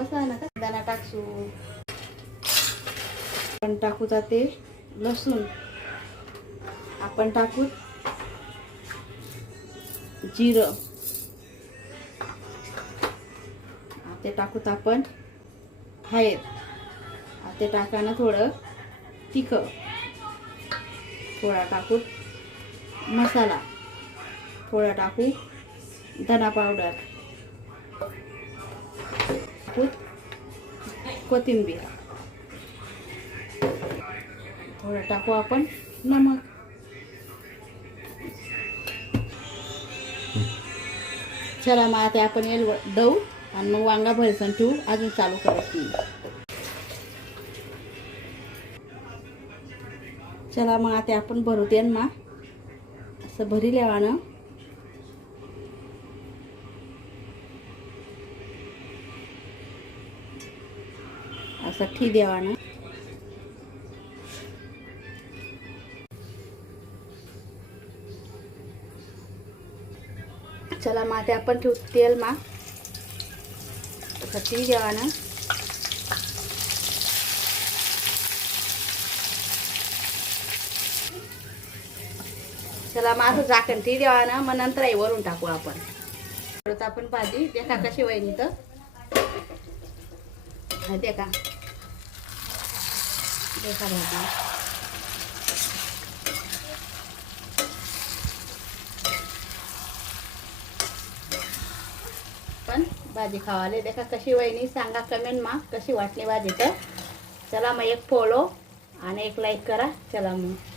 मसाला दाना टाकसू आपण टाकू ते लसूण. आपण टाकू जिरं. ते टाकूत आपण हळद. ते टाकाना थोडं तिख थोडा टाकू मसाला. थोडा टाकू धना पावडर. टाकू कोथिंबीर. थोडं टाकू आपण नमक. चला मग आता आपण येल दऊ आणि मग वांगा भरसन ठेवू. अजून चालू करत नाही. चला मग आता आपण भरू दे मग. असं भरी लेवानं असं ठी देवानं चला मग ते आपण ठेवू तेल मा. असं ठी देवानं चला मग असं झाकण ती देवा ना मग नंतर आई वरून टाकू आपण. परत आपण भाजी देखा कशी वहिनी तर देखा देखा भाजी. पण भाजी खावाले. देखा कशी वहिनी सांगा कमेंट मा कशी वाटली भाजी तर. चला मग एक फॉलो आणि एक लाईक करा. चला मग.